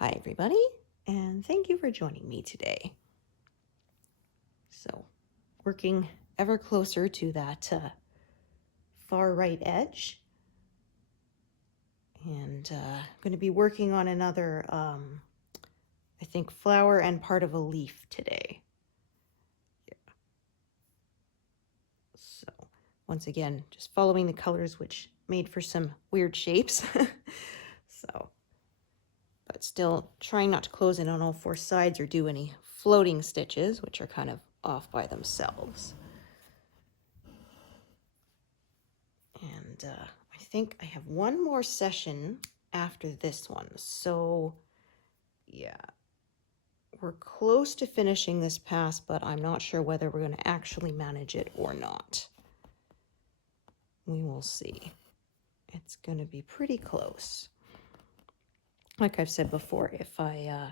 Hi everybody, and thank you for joining me today. So, working ever closer to that far right edge, and I'm going to be working on another, I think, flower and part of a leaf today. Yeah. So, once again, just following the colors, which made for some weird shapes. But still trying not to close in on all four sides or do any floating stitches, which are kind of off by themselves. And I think I have one more session after this one. So yeah, we're close to finishing this pass, but I'm not sure whether we're going to actually manage it or not. We will see. It's going to be pretty close. Like I've said before, if I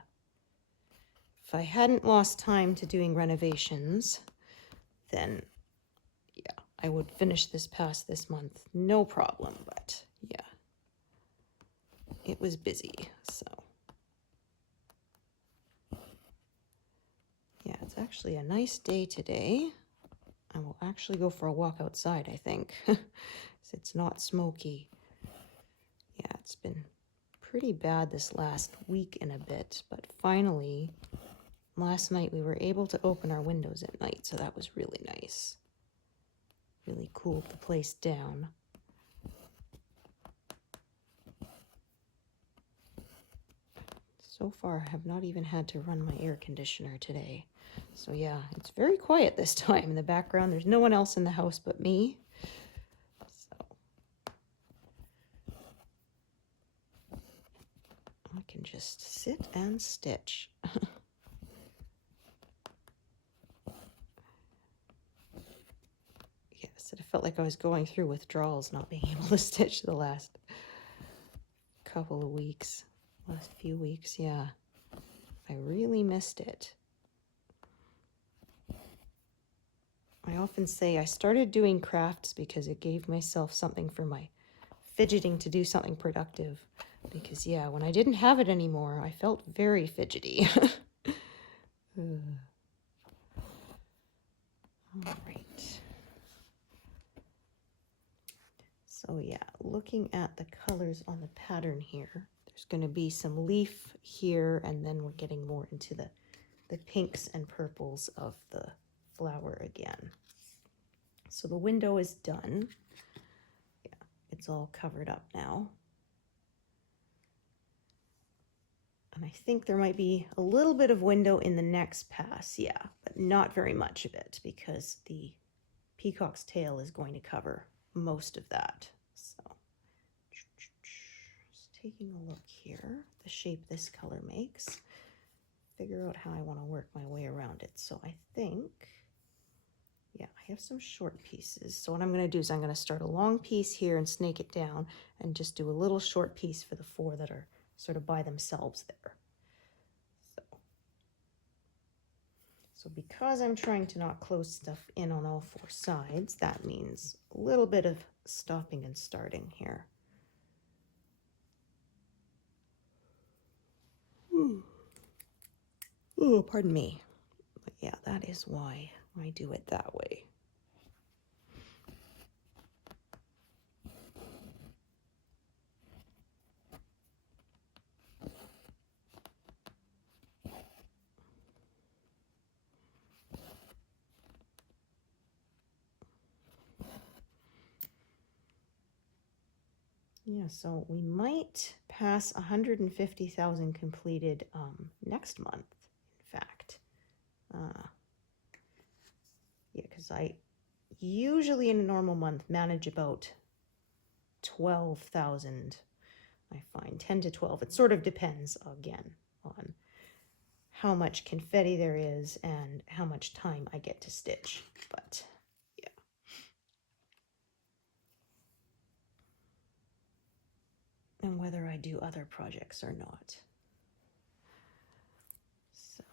hadn't lost time to doing renovations, then yeah, I would finish this pass this month, no problem. But yeah, it was busy, so. Yeah, it's actually a nice day today. I will actually go for a walk outside, I think. It's not smoky. Yeah, it's been pretty bad this last week and a bit, but finally, last night we were able to open our windows at night, so that was really nice. Really cooled the place down. So far, I have not even had to run my air conditioner today. So yeah, it's very quiet this time in the background. There's no one else in the house but me. So I can just sit and stitch. Yes, it felt like I was going through withdrawals, not being able to stitch the last couple of weeks, last few weeks. Yeah, I really missed it. I often say I started doing crafts because it gave myself something for my fidgeting to do something productive. Because yeah, when I didn't have it anymore, I felt very fidgety. All right. So yeah, looking at the colors on the pattern here, there's going to be some leaf here, and then we're getting more into the pinks and purples of the flower again. So the window is done. Yeah, it's all covered up now. And I think there might be a little bit of window in the next pass, yeah, but not very much of it because the peacock's tail is going to cover most of that. So just taking a look here, the shape this color makes, figure out how I want to work my way around it. So I think, yeah, I have some short pieces. So what I'm going to do is I'm going to start a long piece here and snake it down and just do a little short piece for the four that are sort of by themselves there. So because I'm trying to not close stuff in on all four sides, that means a little bit of stopping and starting here. Oh, pardon me. But yeah, that is why I do it that way. Yeah, so we might pass 150,000 completed next month, in fact. Yeah, because I usually in a normal month manage about 12,000, I find 10 to 12. It sort of depends again on how much confetti there is and how much time I get to stitch, but yeah. And whether I do other projects or not. So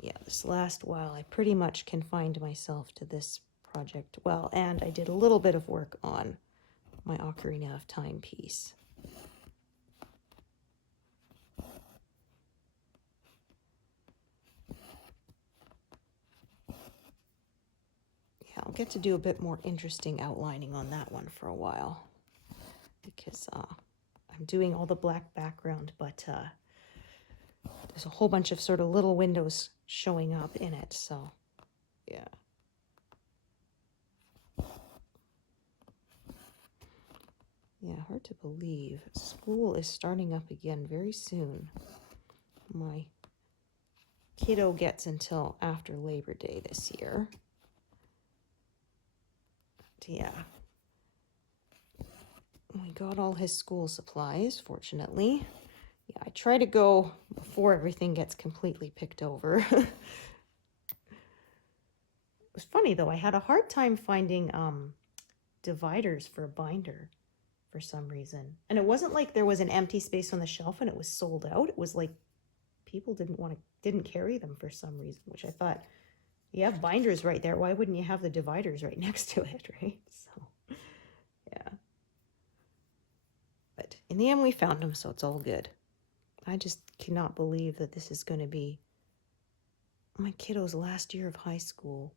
yeah, this last while I pretty much confined myself to this project. Well, and I did a little bit of work on my Ocarina of Time piece. Yeah, I'll get to do a bit more interesting outlining on that one for a while, because I'm doing all the black background, but there's a whole bunch of sort of little windows showing up in it, so yeah. Yeah, hard to believe. School is starting up again very soon. My kiddo gets until after Labor Day this year. But yeah. We got all his school supplies, fortunately. Yeah, I try to go before everything gets completely picked over. It was funny, though. I had a hard time finding dividers for a binder for some reason. And it wasn't like there was an empty space on the shelf and it was sold out. It was like people didn't carry them for some reason, which I thought, you have binders right there. Why wouldn't you have the dividers right next to it, right? So, yeah. But in the end, we found them, so it's all good. I just cannot believe that this is going to be my kiddo's last year of high school.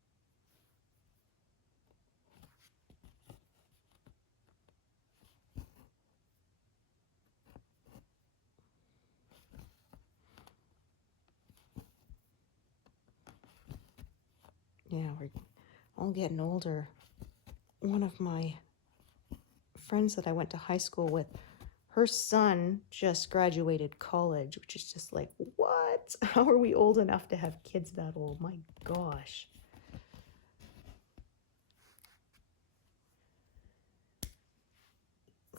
Yeah, we're all getting older. One of my friends that I went to high school with, her son just graduated college, which is just like, what? How are we old enough to have kids that old? My gosh.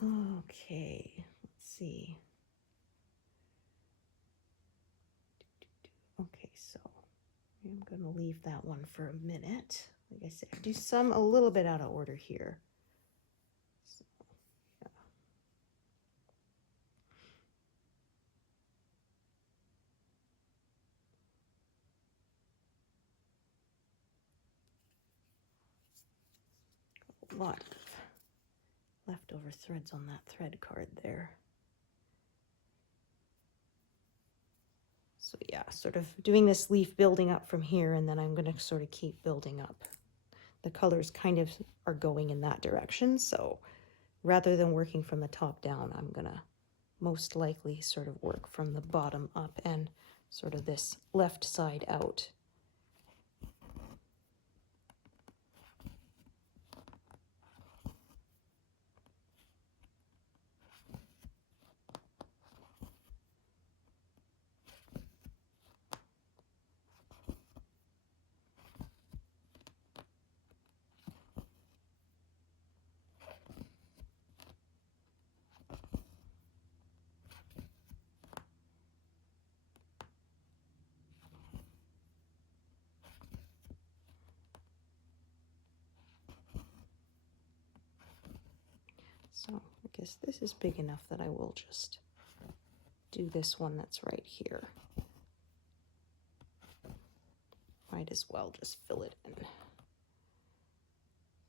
Okay, let's see. Okay, so I'm going to leave that one for a minute. Like I said, I do some a little bit out of order here. So, yeah. A lot of leftover threads on that thread card there. So yeah, sort of doing this leaf building up from here, and then I'm going to sort of keep building up. The colors kind of are going in that direction, so rather than working from the top down, I'm going to most likely sort of work from the bottom up and sort of this left side out. So I guess this is big enough that I will just do this one that's right here. Might as well just fill it in.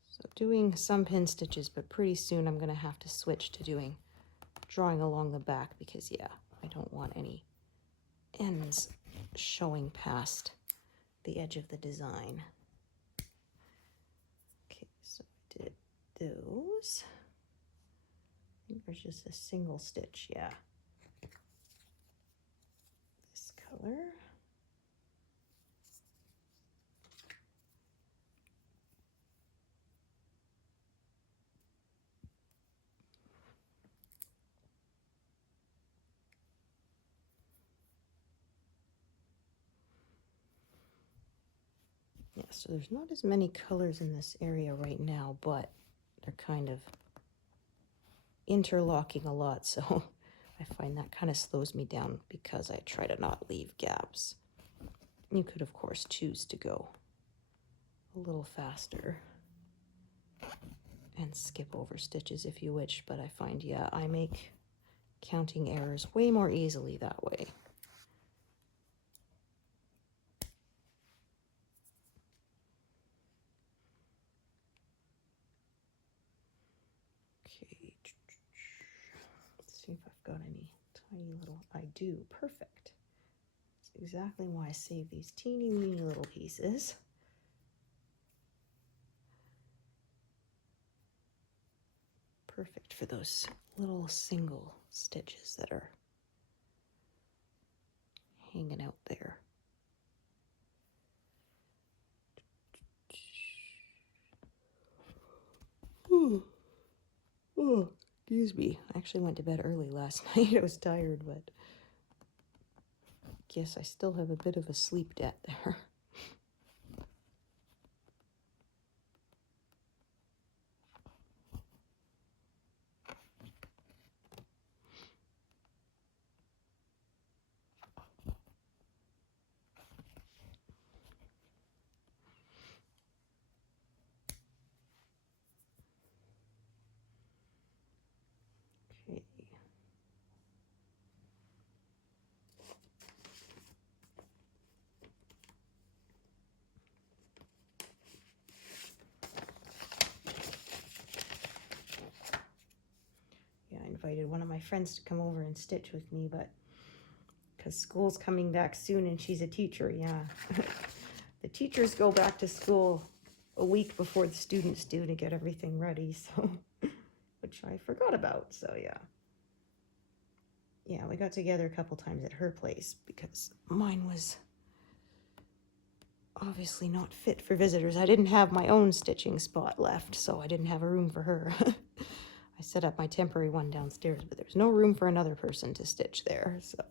So doing some pin stitches, but pretty soon I'm going to have to switch to drawing along the back because, yeah, I don't want any ends showing past the edge of the design. Okay, so I did those. I think there's just a single stitch, yeah. This color. Yeah, so there's not as many colors in this area right now, but they're kind of interlocking a lot, so I find that kind of slows me down because I try to not leave gaps. You could, of course, choose to go a little faster and skip over stitches if you wish, but I find, yeah, I make counting errors way more easily that way. I've got any tiny little, I do, perfect. That's exactly why I save these teeny weeny little pieces. Perfect for those little single stitches that are hanging out there. Ooh. Oh, excuse me. I actually went to bed early last night. I was tired, but I guess I still have a bit of a sleep debt there. Okay. Yeah, I invited one of my friends to come over and stitch with me, but because school's coming back soon and she's a teacher, yeah. The teachers go back to school a week before the students do to get everything ready, so which I forgot about, so yeah. Yeah, we got together a couple times at her place because mine was obviously not fit for visitors. I didn't have my own stitching spot left, so I didn't have a room for her. I set up my temporary one downstairs, but there's no room for another person to stitch there, so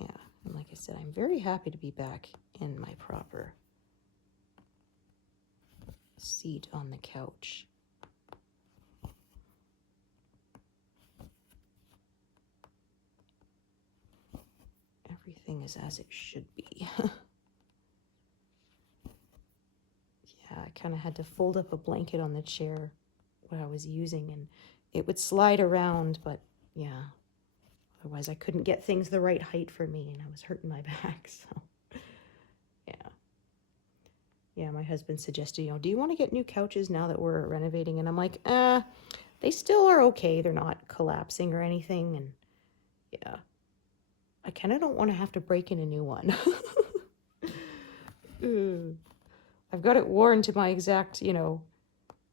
yeah. And like I said, I'm very happy to be back in my proper seat on the couch. Everything is as it should be. Yeah, I kind of had to fold up a blanket on the chair what I was using, and it would slide around, but yeah, otherwise I couldn't get things the right height for me, and I was hurting my back, so yeah. Yeah, my husband suggested, do you want to get new couches now that we're renovating? And I'm like, they still are okay. They're not collapsing or anything, and yeah, I kind of don't want to have to break in a new one. I've got it worn to my exact,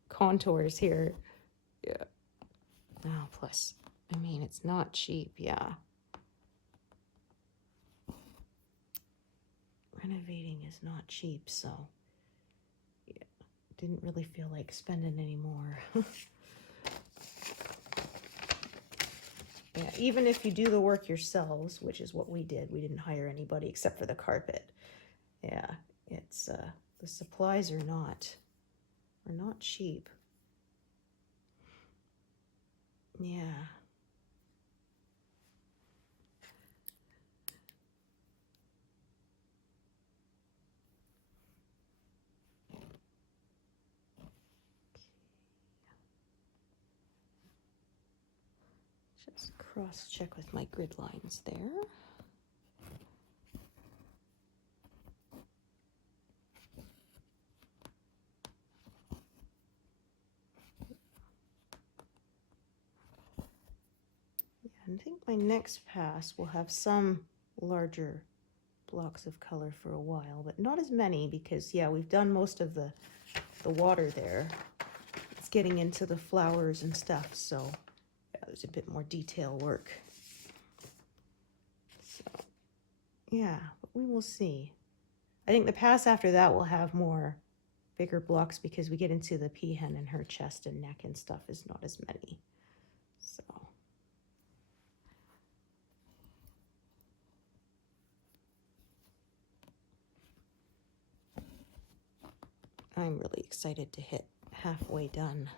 contours here. Yeah. Oh, plus, I mean, it's not cheap, yeah. Renovating is not cheap, so yeah, didn't really feel like spending any more. Yeah, even if you do the work yourselves, which is what we did, we didn't hire anybody except for the carpet. Yeah, it's the supplies are not cheap. Yeah. Just cross-check with my grid lines there. Yeah, I think my next pass will have some larger blocks of color for a while, but not as many because, yeah, we've done most of the water there. It's getting into the flowers and stuff, so yeah, there's a bit more detail work. So, yeah, but we will see. I think the pass after that will have more bigger blocks because we get into the peahen and her chest and neck and stuff is not as many. So I'm really excited to hit halfway done.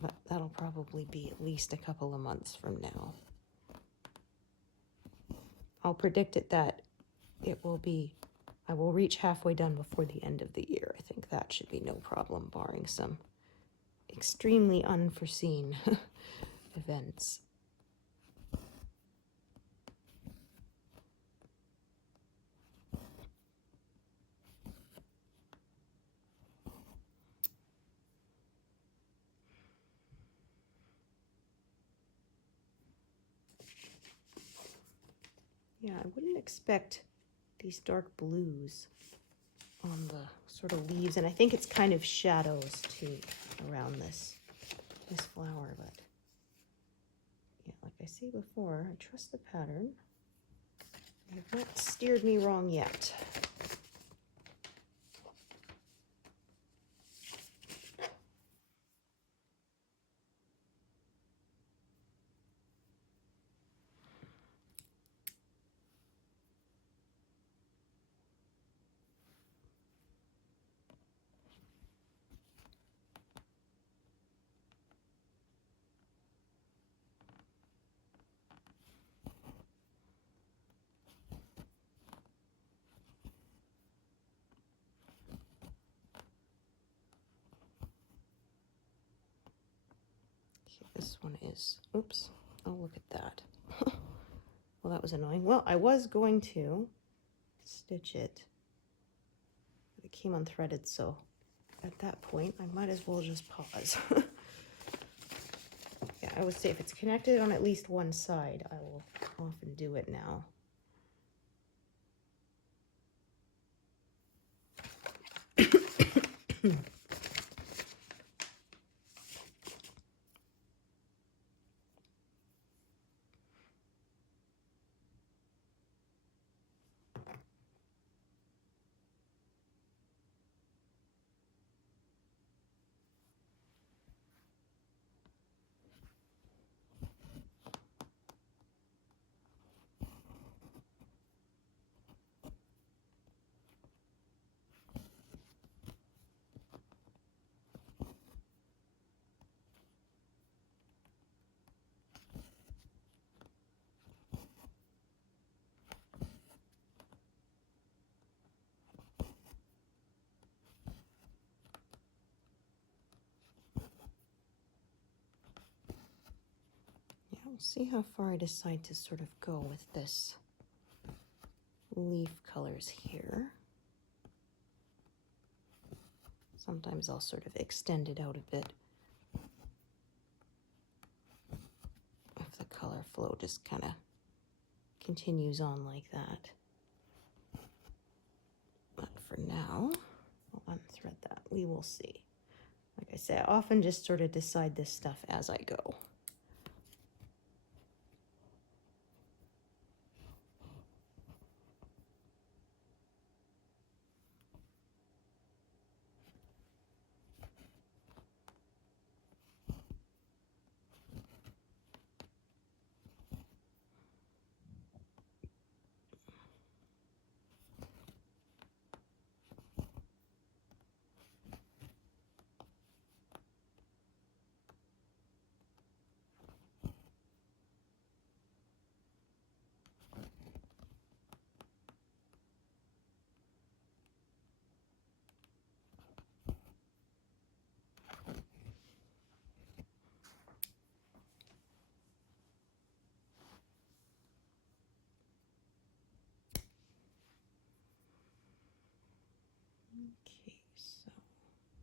But that'll probably be at least a couple of months from now. I'll predict it that it will be, I will reach halfway done before the end of the year. I think that should be no problem, barring some extremely unforeseen events. Yeah, I wouldn't expect these dark blues on the sort of leaves, and I think it's kind of shadows too around this flower, but yeah, like I say before, I trust the pattern. They have not steered me wrong yet. This one is, oops, oh, look at that. Well, that was annoying. Well, I was going to stitch it, but it came unthreaded, so at that point, I might as well just pause. Yeah, I would say if it's connected on at least one side, I will often do it now. Yeah, we'll see how far I decide to sort of go with this leaf colors here. Sometimes I'll sort of extend it out a bit if the color flow just kind of continues on like that. But for now, I'll unthread that. We will see. Like I say, I often just sort of decide this stuff as I go. Okay, so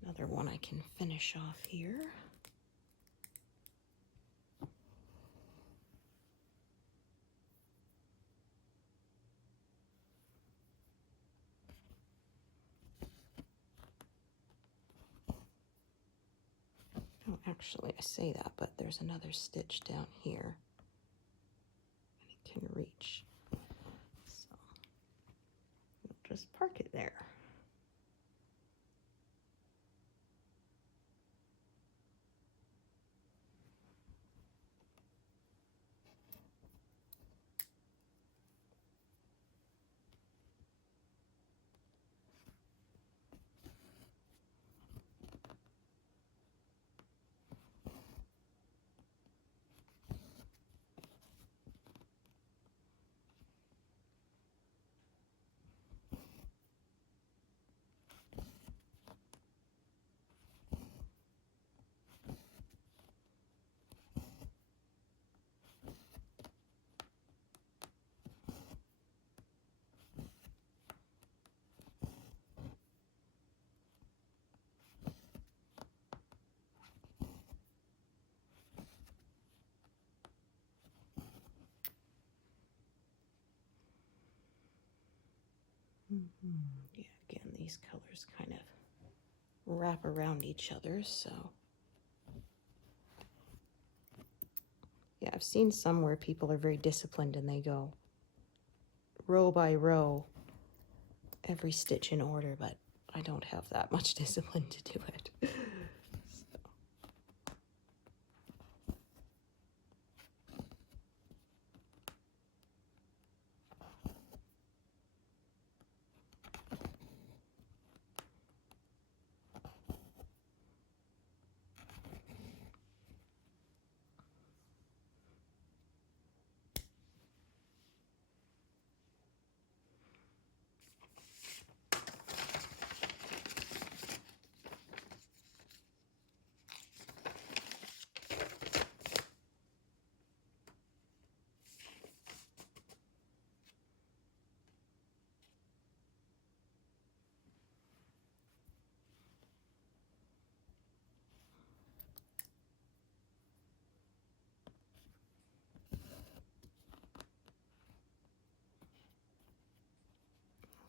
another one I can finish off here. Oh, actually, I say that, but there's another stitch down here, and it can reach. So we'll just park it there. Yeah, again, these colors kind of wrap around each other, so. Yeah, I've seen some where people are very disciplined and they go row by row, every stitch in order, but I don't have that much discipline to do it.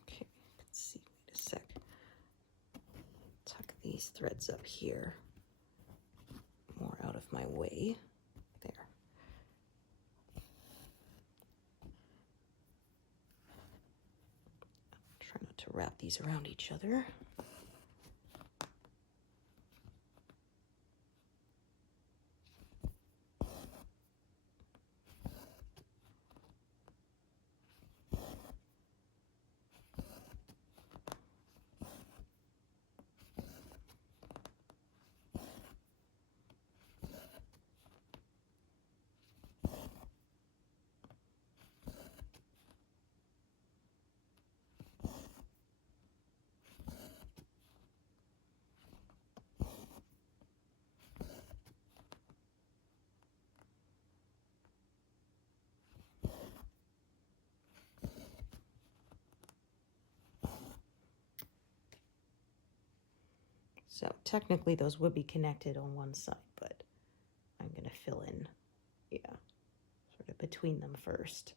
Okay, let's see, wait a sec. Tuck these threads up here, more out of my way. There. Try not to wrap these around each other. So technically those would be connected on one side, but I'm going to fill in, yeah, sort of between them first.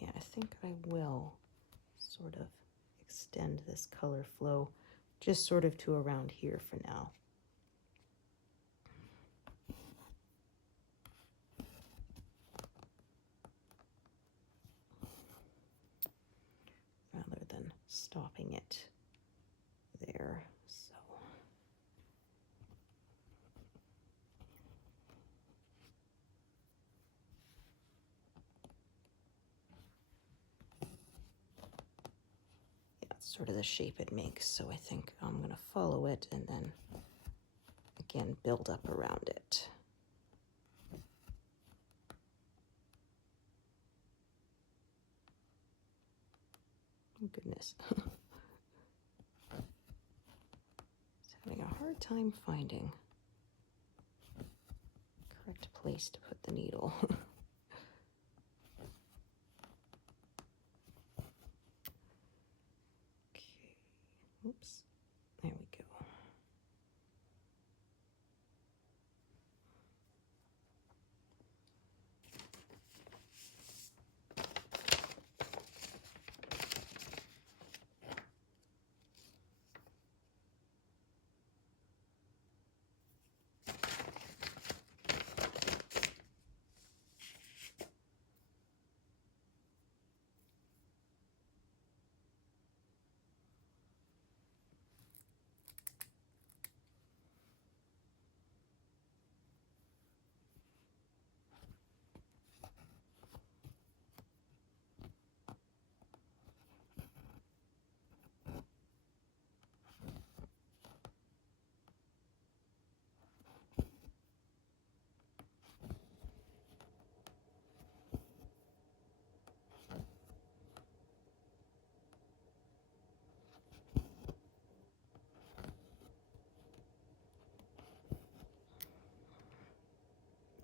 Yeah, I think I will sort of extend this color flow just sort of to around here for now. Rather than stopping it there. So yeah, it's sort of the shape it makes. So I think I'm going to follow it and then again build up around it. Oh, goodness. Just having a hard time finding the correct place to put the needle. Okay. Oops. There we go.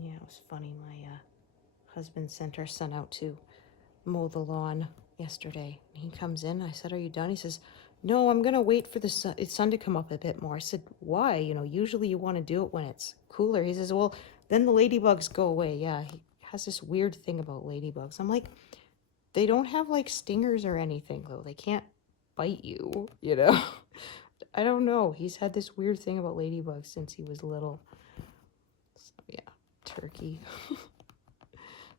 Yeah, it was funny. My husband sent our son out to mow the lawn yesterday. He comes in. I said, "Are you done?" He says, "No, I'm gonna wait for the sun to come up a bit more." I said, "Why? You know, usually you want to do it when it's cooler." He says, "Well, then the ladybugs go away." Yeah, he has this weird thing about ladybugs. I'm like, they don't have like stingers or anything though. They can't bite you, you know. I don't know. He's had this weird thing about ladybugs since he was little. So yeah, turkey. So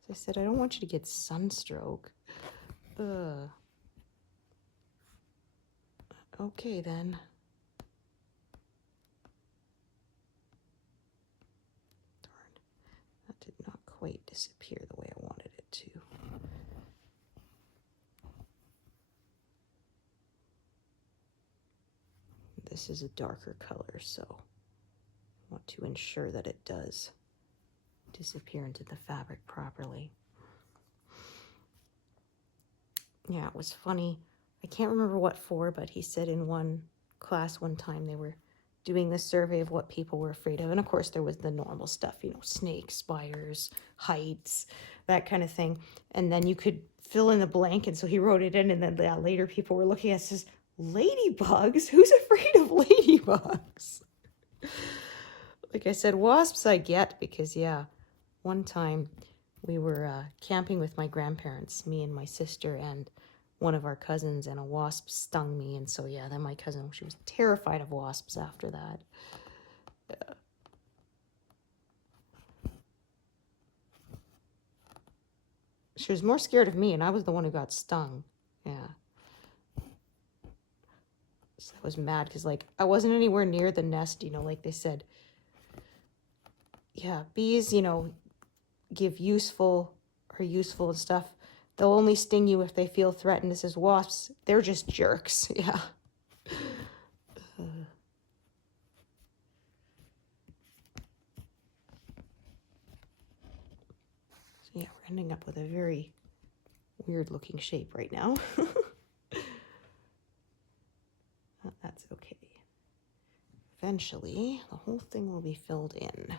I said, I don't want you to get sunstroke. Okay then. Darn, that did not quite disappear the way I wanted it to. This is a darker color, so I want to ensure that it does disappear into the fabric properly. Yeah, it was funny. I can't remember what for, but he said in one class one time they were doing this survey of what people were afraid of. And of course there was the normal stuff, you know, snakes, spiders, heights, that kind of thing. And then you could fill in the blank. And so he wrote it in, and then later people were looking at it, says, ladybugs? Who's afraid of ladybugs? Like I said, wasps I get, because yeah, one time we were camping with my grandparents, me and my sister and one of our cousins, and a wasp stung me. And so yeah, then my cousin, she was terrified of wasps after that. She was more scared of me, and I was the one who got stung. Yeah. So I was mad because, like, I wasn't anywhere near the nest, you know, like they said. Yeah, bees, you know, give useful and stuff. They'll only sting you if they feel threatened. This is wasps. They're just jerks. Yeah. So yeah, we're ending up with a very weird looking shape right now. But that's okay. Eventually, the whole thing will be filled in.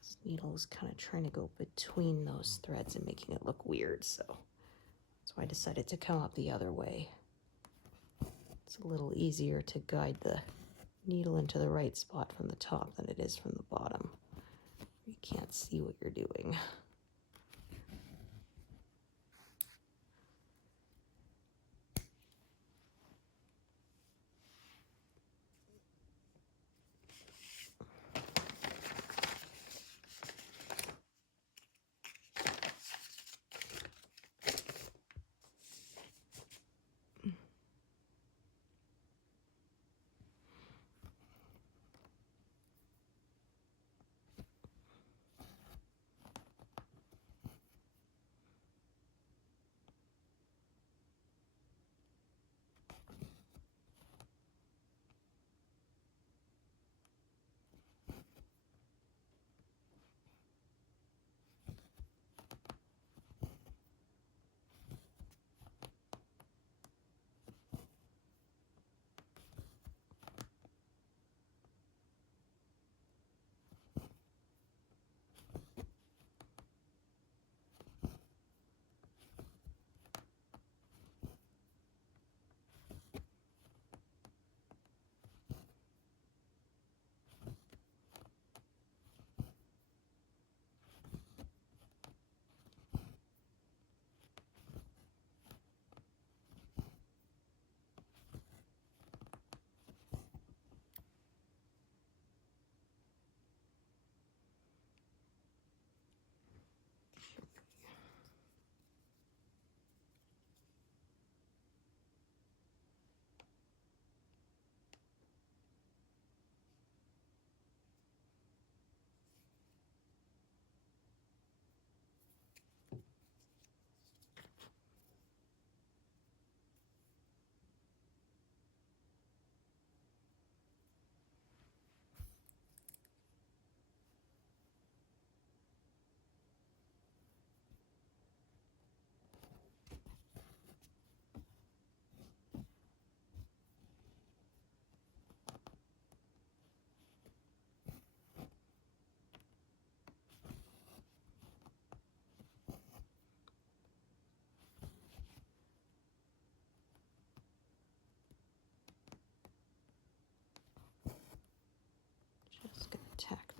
This needle is kind of trying to go between those threads and making it look weird, so that's why I decided to come up the other way. It's a little easier to guide the needle into the right spot from the top than it is from the bottom. You can't see what you're doing.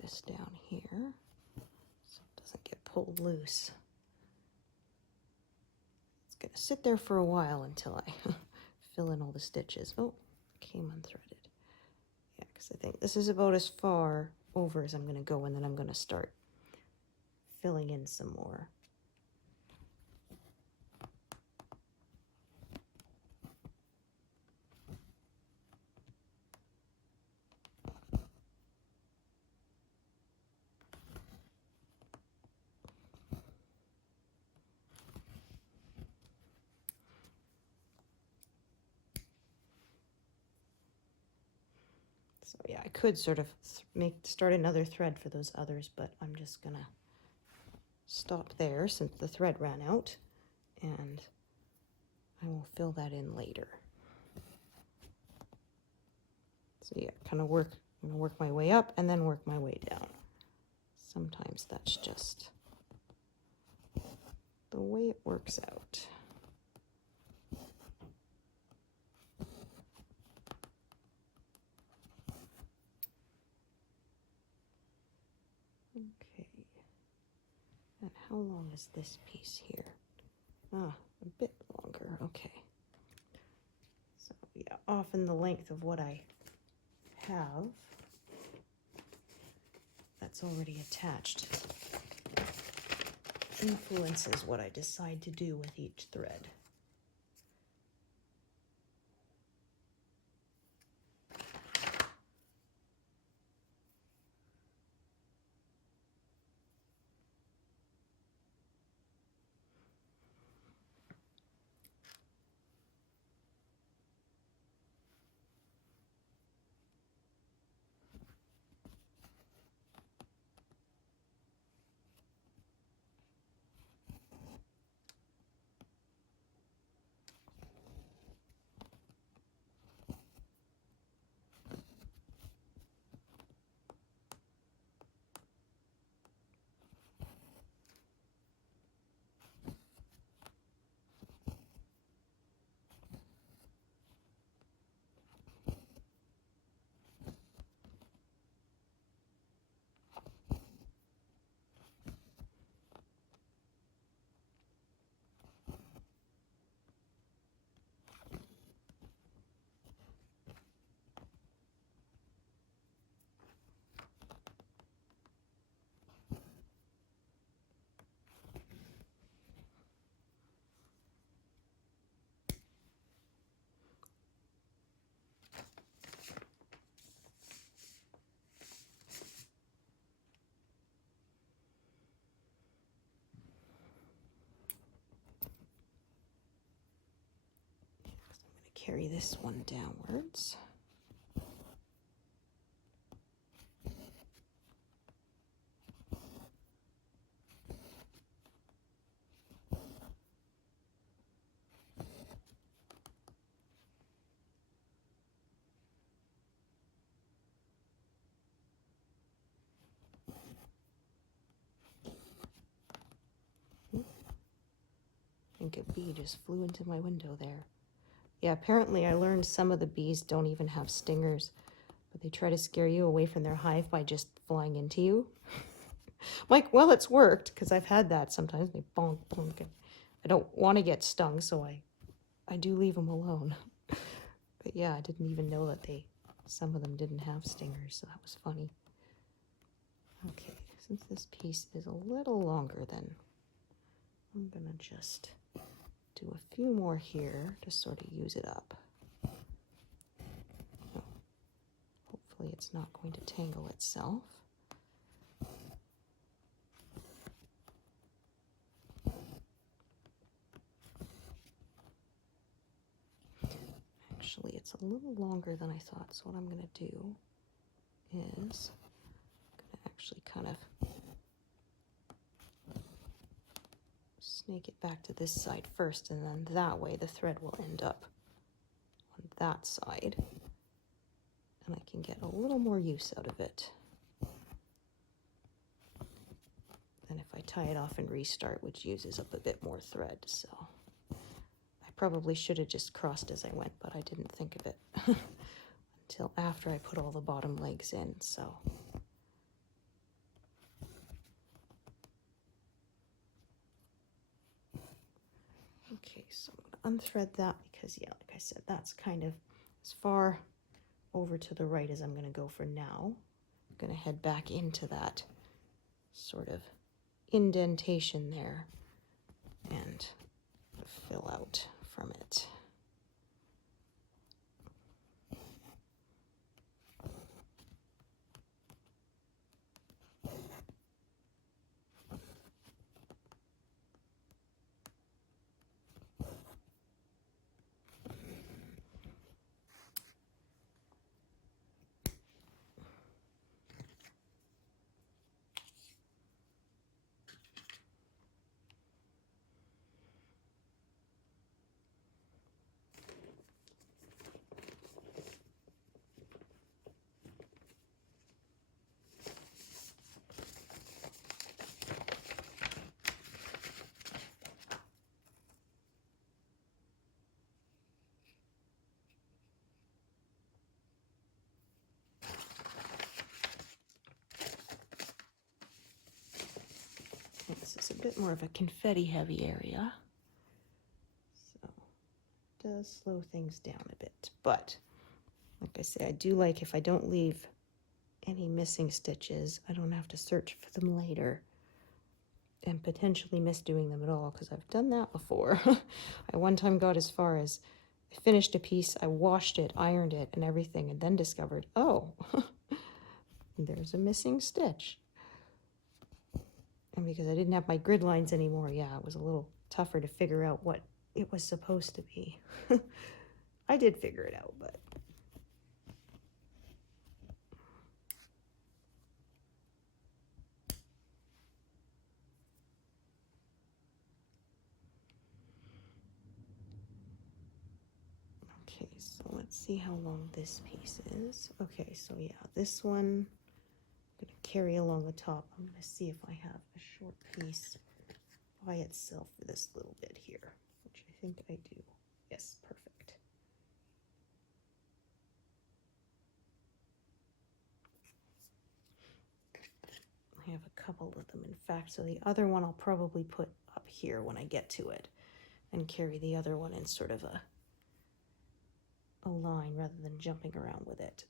this down here so it doesn't get pulled loose. It's going to sit there for a while until I fill in all the stitches. Oh, came unthreaded. Yeah, because I think this is about as far over as I'm going to go, and then I'm going to start filling in some more. So yeah, I could sort of start another thread for those others, but I'm just gonna stop there since the thread ran out, and I will fill that in later. So yeah, I'm gonna work my way up and then work my way down. Sometimes that's just the way it works out. Okay, and how long is this piece here? Ah, a bit longer, okay. So yeah, often the length of what I have that's already attached influences what I decide to do with each thread. Carry this one downwards. I think a bee just flew into my window there. Yeah, apparently I learned some of the bees don't even have stingers, but they try to scare you away from their hive by just flying into you. I'm like, well, it's worked, because I've had that sometimes. They bonk, bonk. And I don't want to get stung, so I do leave them alone. But yeah, I didn't even know that some of them didn't have stingers, so that was funny. Okay, since this piece is a little longer, then I'm gonna just do a few more here to sort of use it up. Hopefully it's not going to tangle itself. Actually, it's a little longer than I thought, so what I'm going to do is I'm going to actually kind of snake it back to this side first, and then that way the thread will end up on that side, and I can get a little more use out of it than if I tie it off and restart, which uses up a bit more thread. So I probably should have just crossed as I went, but I didn't think of it until after I put all the bottom legs in. So Okay, so I'm going to unthread that because, yeah, like I said, that's kind of as far over to the right as I'm going to go for now. I'm going to head back into that sort of indentation there and fill out from it. This is a bit more of a confetti heavy area, so it does slow things down a bit, but like I say, I do like if I don't leave any missing stitches, I don't have to search for them later and potentially miss doing them at all, because I've done that before. I one time got as far as I finished a piece, I washed it, ironed it and everything, and then discovered, oh, there's a missing stitch. And because I didn't have my grid lines anymore, yeah, it was a little tougher to figure out what it was supposed to be. I did figure it out, but okay, so let's see how long this piece is. Okay, so yeah, this one I'm going to carry along the top. I'm going to see if I have a short piece by itself for this little bit here, which I think I do. Yes, perfect. I have a couple of them, in fact, so the other one I'll probably put up here when I get to it and carry the other one in sort of a line rather than jumping around with it.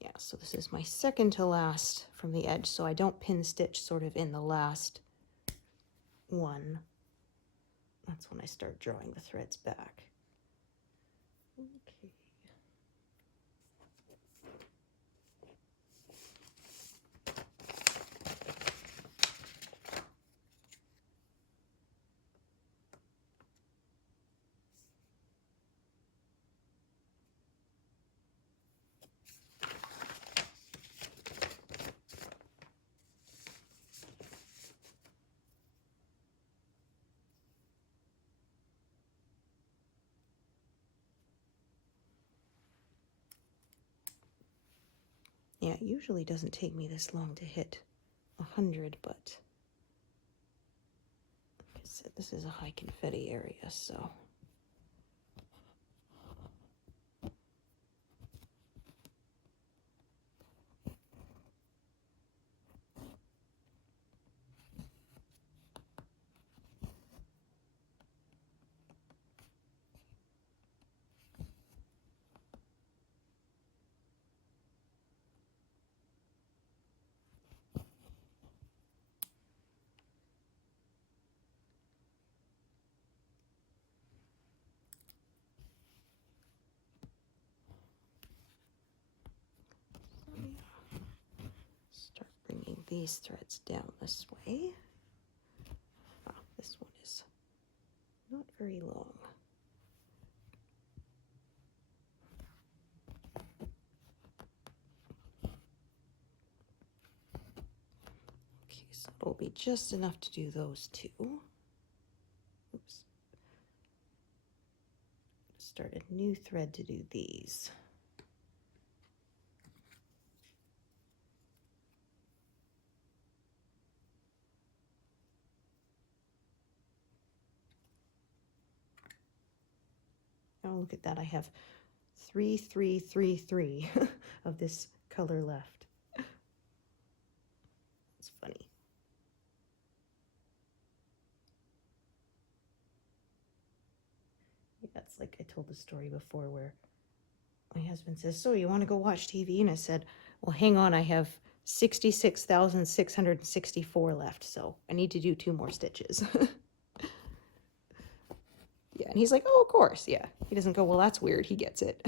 Yeah, so this is my second to last from the edge, so I don't pin stitch sort of in the last one. That's when I start drawing the threads back. Okay. Yeah, it usually doesn't take me this long to hit 100, but like I said, this is a high confetti area, so. Start bringing these threads down this way. Oh, this one is not very long. Okay, So it'll be just enough to do those two. Oops. Start a new thread to do these. Oh, look at that. I have 3, 3, 3, 3 of this color left. It's funny. Yeah, it's like I told the story before where my husband says, "So you want to go watch TV?" And I said, "Well, hang on, I have 66,664 left, so I need to do 2 more stitches." Yeah, and he's like, "Oh, of course." Yeah, he doesn't go, "Well, that's weird." He gets it.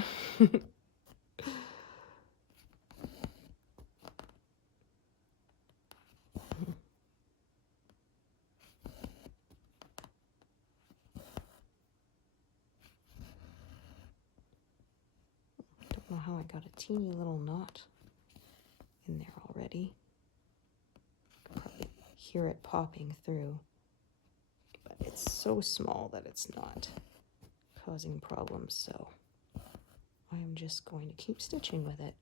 Don't know how I got a teeny little knot in there already. Probably hear it popping through, but it's so small that it's not causing problems, so I'm just going to keep stitching with it.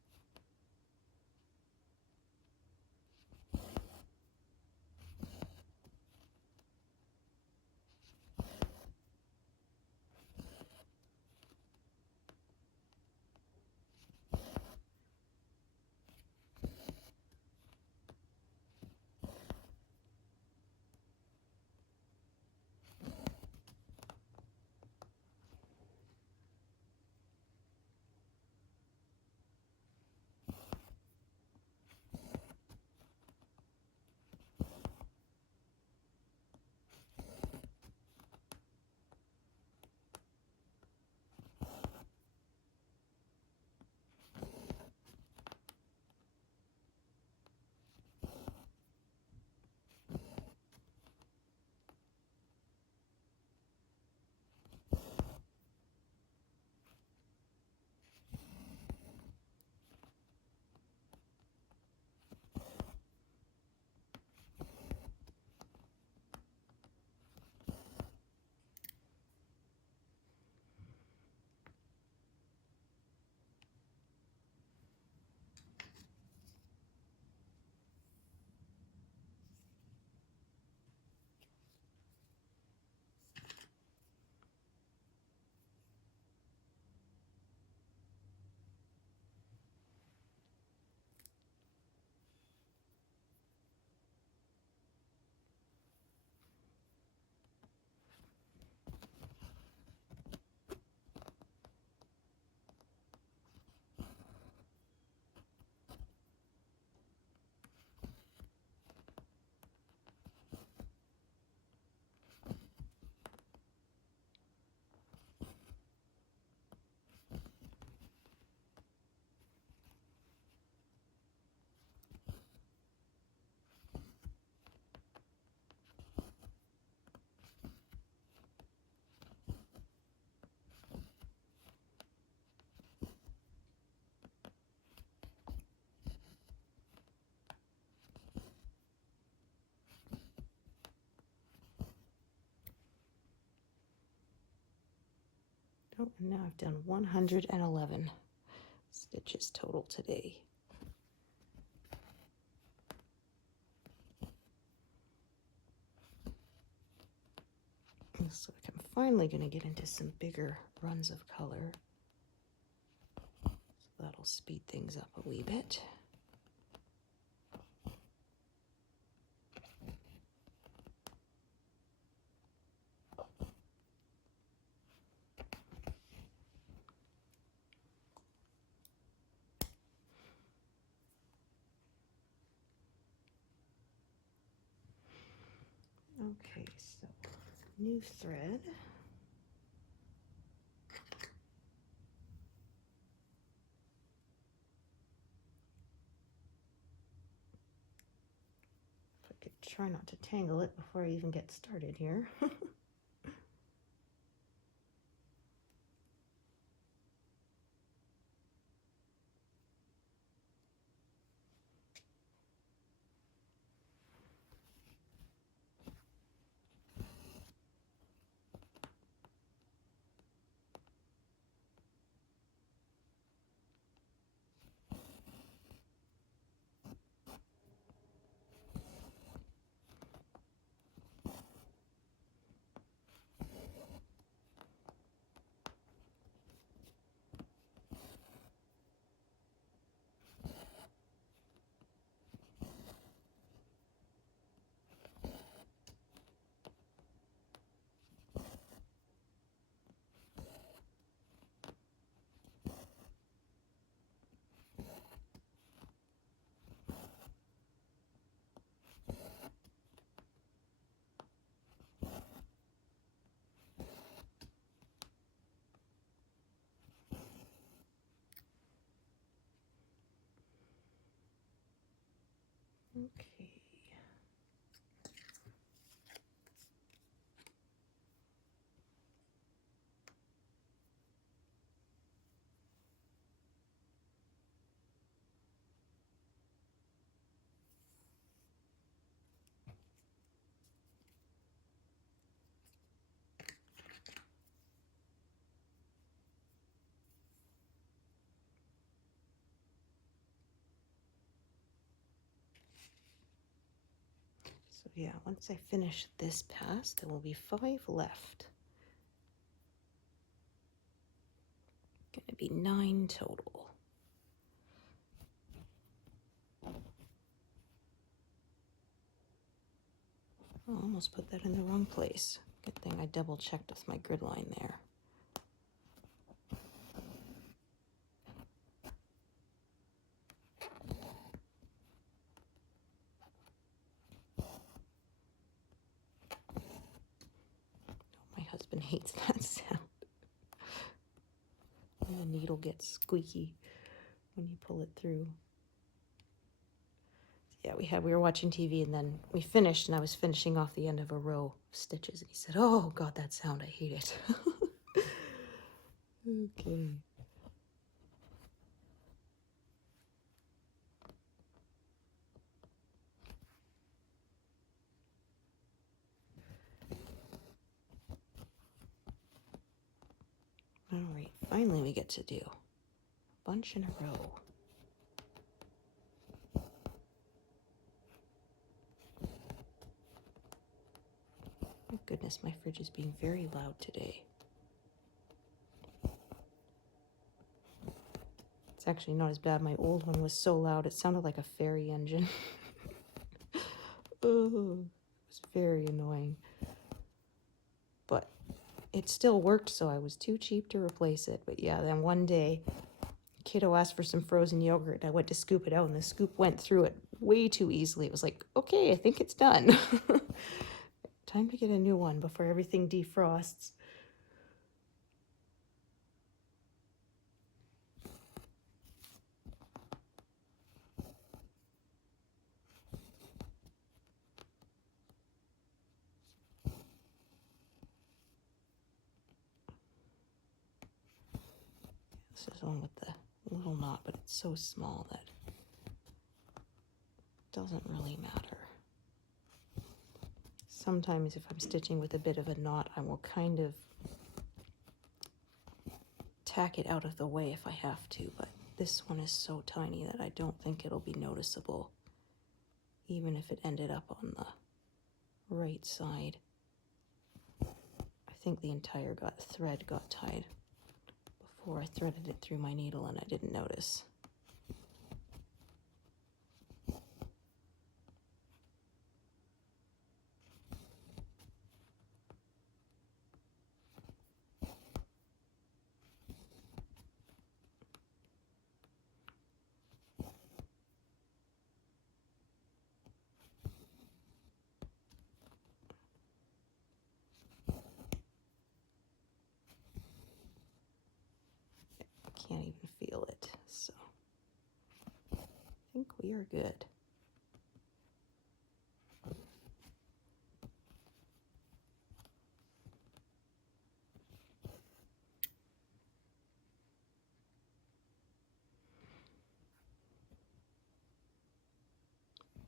Oh, and now I've done 111 stitches total today. Looks like I'm finally going to get into some bigger runs of color. So that'll speed things up a wee bit. Okay, so new thread. If I could try not to tangle it before I even get started here. Okay. So yeah, once I finish this pass, there will be 5 left. Gonna be 9 total. I almost put that in the wrong place. Good thing I double checked with my grid line there. My husband hates that sound. And the needle gets squeaky when you pull it through. Yeah, we were watching TV, and then we finished, and I was finishing off the end of a row of stitches, and he said, "Oh God, that sound, I hate it." Okay. All right, finally we get to do a bunch in a row. Oh goodness, my fridge is being very loud today. It's actually not as bad. My old one was so loud, it sounded like a ferry engine. Oh, it was very annoying. But it still worked, so I was too cheap to replace it. But yeah, then one day, kiddo asked for some frozen yogurt, and I went to scoop it out, and the scoop went through it way too easily. It was like, okay, I think it's done. Time to get a new one before everything defrosts. This is one with the little knot, but it's so small that it doesn't really matter. Sometimes if I'm stitching with a bit of a knot, I will kind of tack it out of the way if I have to, but this one is so tiny that I don't think it'll be noticeable, even if it ended up on the right side. I think the entire thread got tied before I threaded it through my needle, and I didn't notice. I can't even feel it, so I think we are good.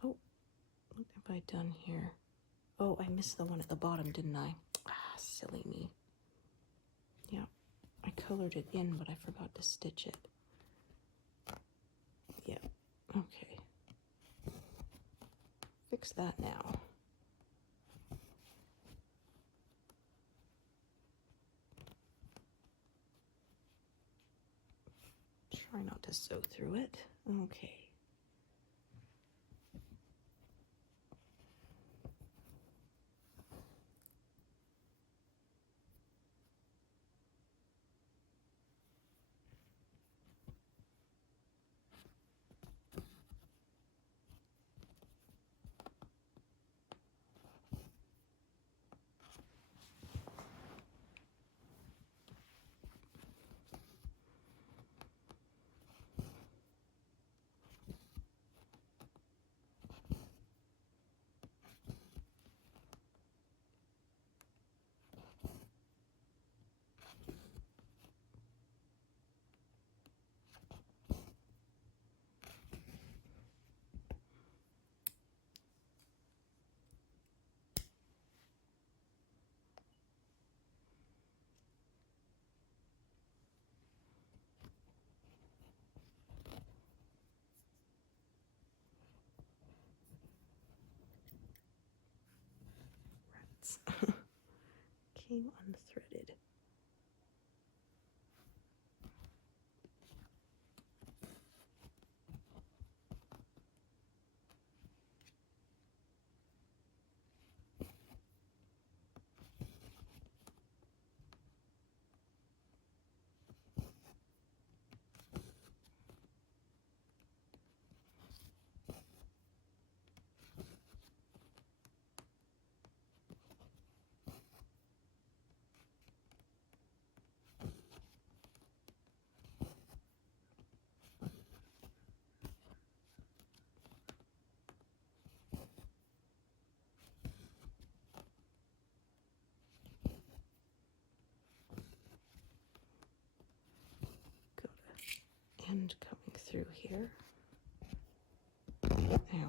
Oh, what have I done here? Oh, I missed the one at the bottom, didn't I? Ah, silly me. Yeah, I colored it in, but I forgot to stitch it. Yeah, okay. Fix that now. Try not to sew through it. Okay. Oops. Came unthreaded. End coming through here. There we go.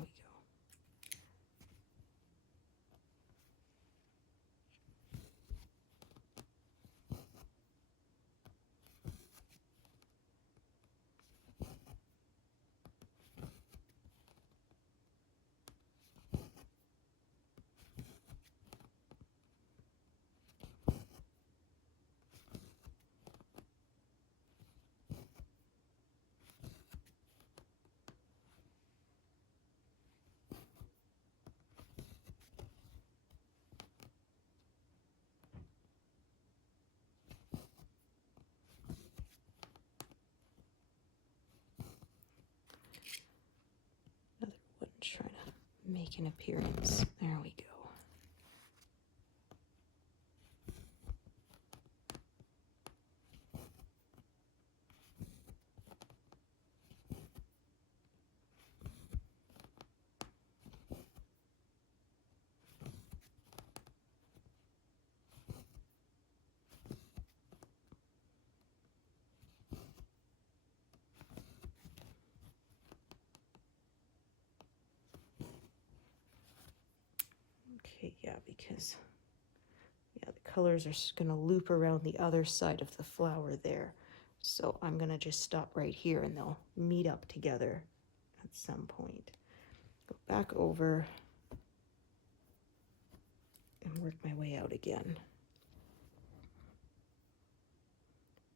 Another one trying to make an appearance. There we go. Okay, yeah, because the colors are going to loop around the other side of the flower there. So I'm going to just stop right here and they'll meet up together at some point. Go back over and work my way out again.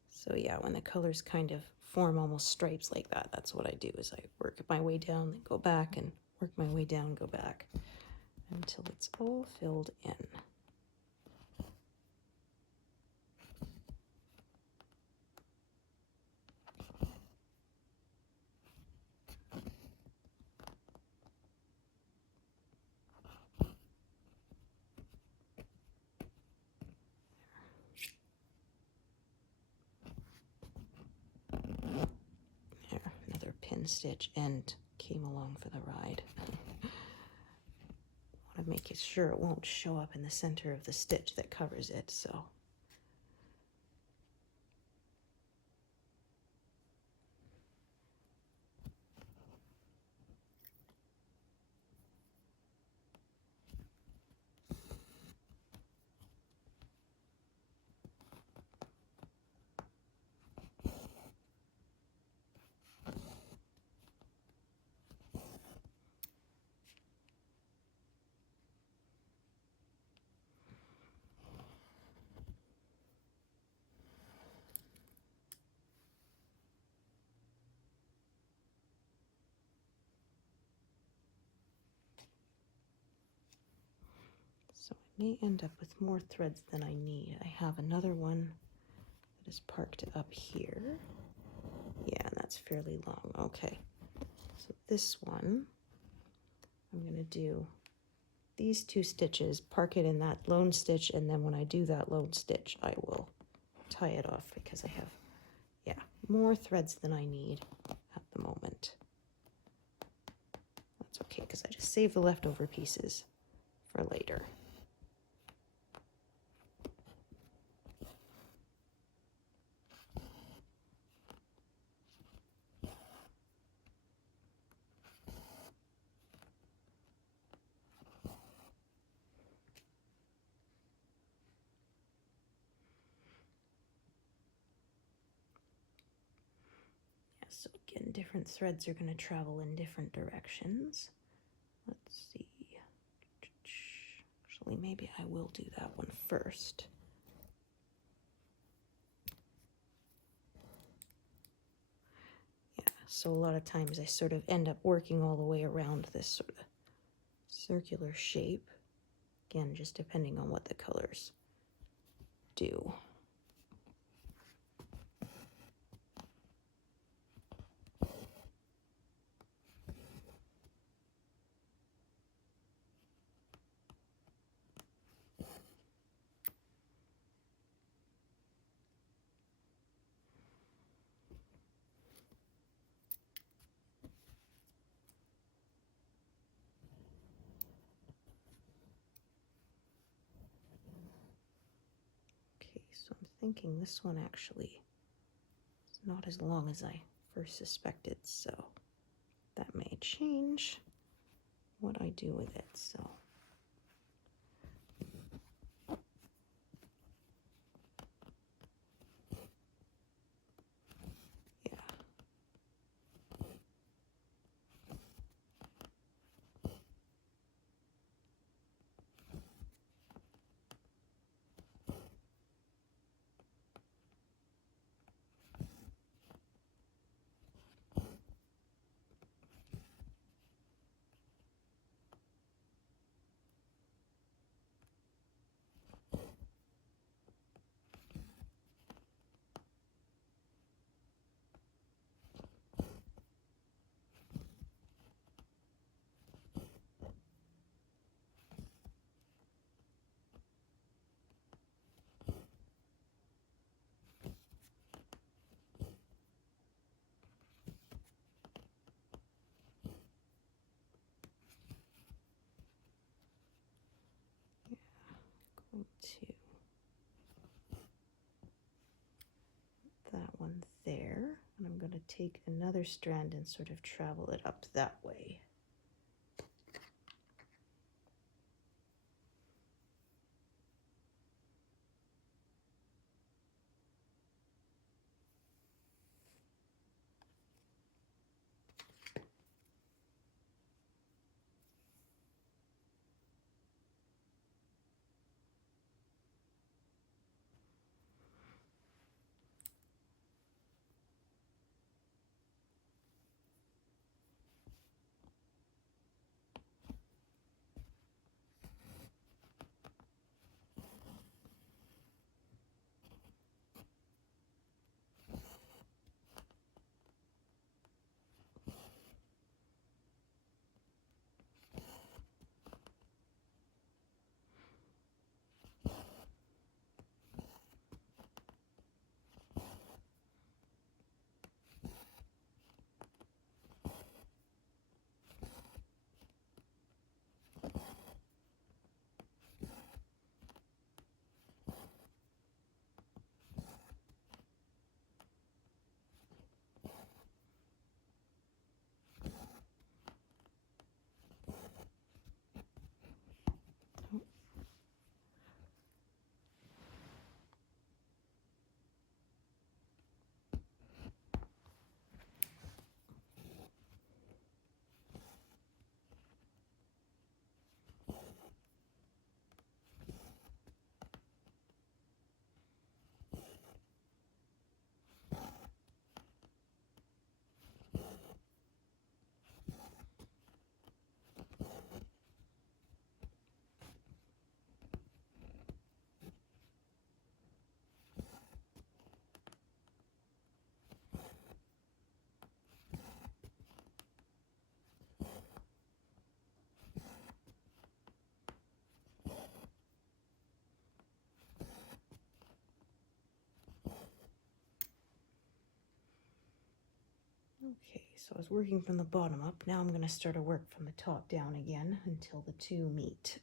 So yeah, when the colors kind of form almost stripes like that, that's what I do, is I work my way down, then go back, and work my way down, go back, until it's all filled in. There, another pin stitch and came along for the ride. Want to make sure it won't show up in the center of the stitch that covers it, so. So I may end up with more threads than I need. I have another one that is parked up here. Yeah, and that's fairly long. Okay, so this one, I'm going to do these two stitches, park it in that lone stitch, and then when I do that lone stitch, I will tie it off because I have, yeah, more threads than I need at the moment. That's okay because I just save the leftover pieces for later. So again, different threads are going to travel in different directions. Let's see. Actually, maybe I will do that one first. Yeah, so a lot of times I sort of end up working all the way around this sort of circular shape. Again, just depending on what the colors do. So I'm thinking this one actually is not as long as I first suspected, so that may change what I do with it. So yeah. Going to that one there, and I'm going to take another strand and sort of travel it up that way. Okay, so I was working from the bottom up. Now I'm going to start to work from the top down again until the two meet.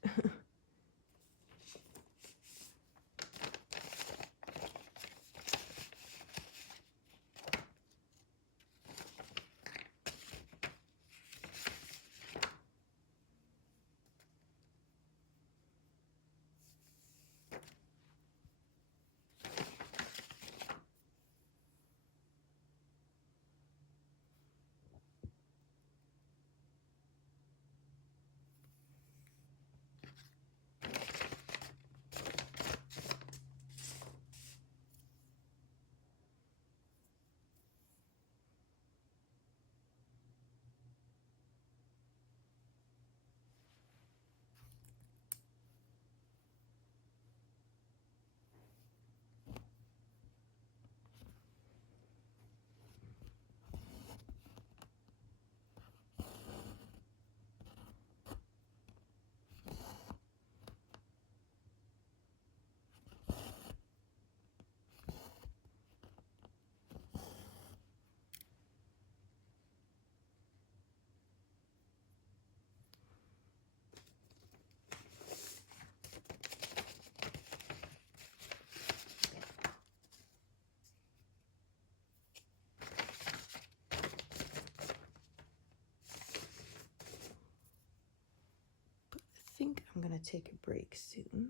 I'm going to take a break soon.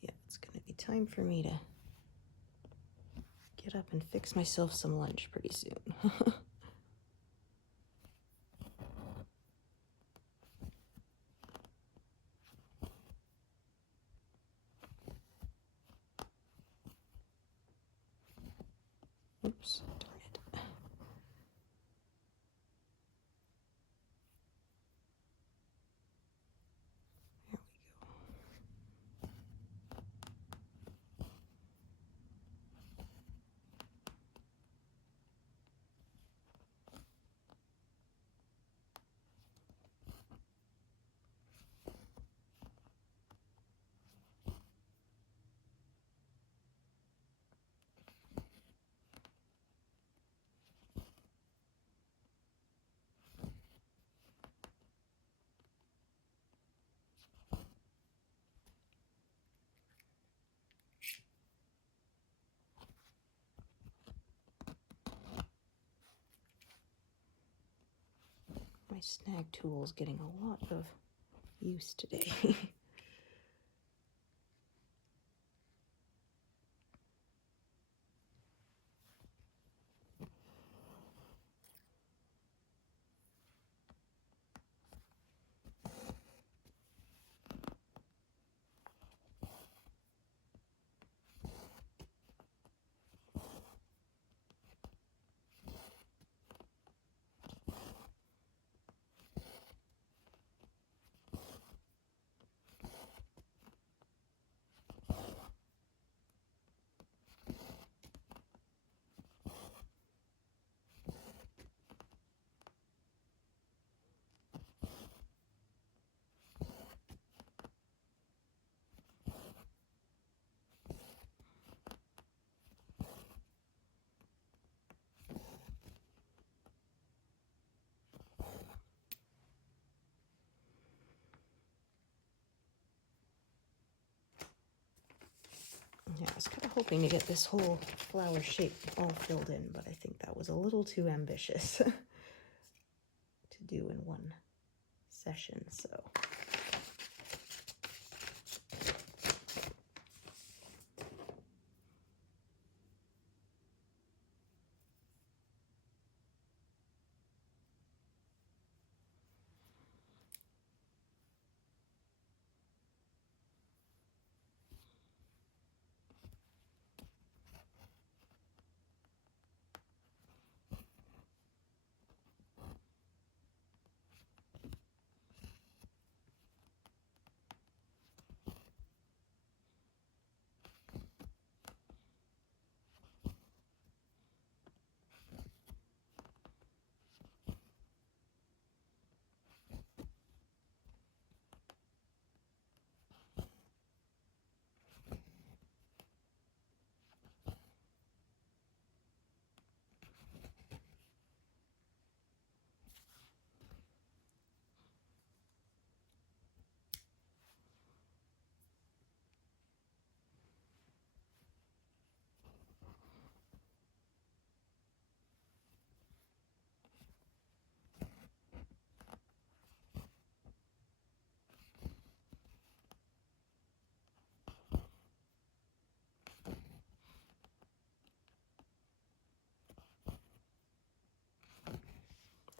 Yeah, it's going to be time for me to get up and fix myself some lunch pretty soon. Oops, darn it. There we go. My snag tool is getting a lot of use today. Yeah, I was kind of hoping to get this whole flower shape all filled in, but I think that was a little too ambitious to do in one session, so.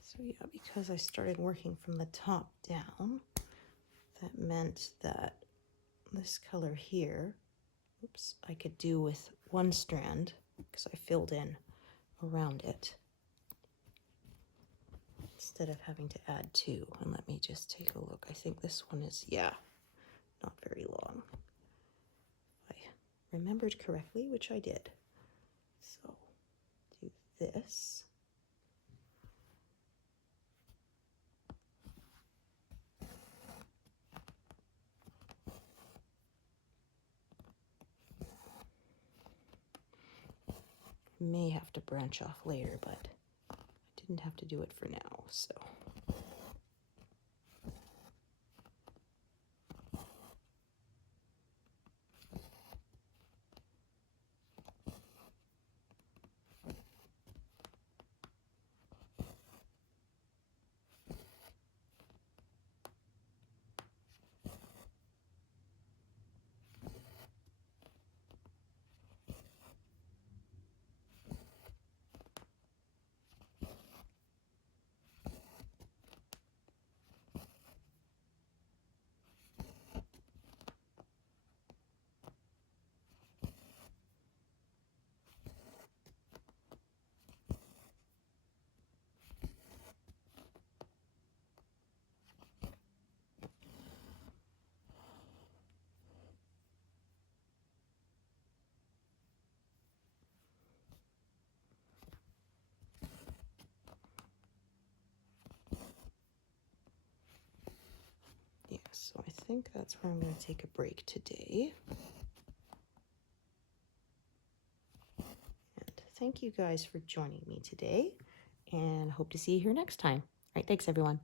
So yeah, because I started working from the top down, that meant that this color here, oops, I could do with one strand because I filled in around it instead of having to add two. And let me just take a look. I think this one is, yeah, not very long. If I remembered correctly, which I did. So do this. May have to branch off later, but I didn't have to do it for now, so. So I think that's where I'm going to take a break today. And thank you guys for joining me today, and hope to see you here next time. All right, thanks everyone.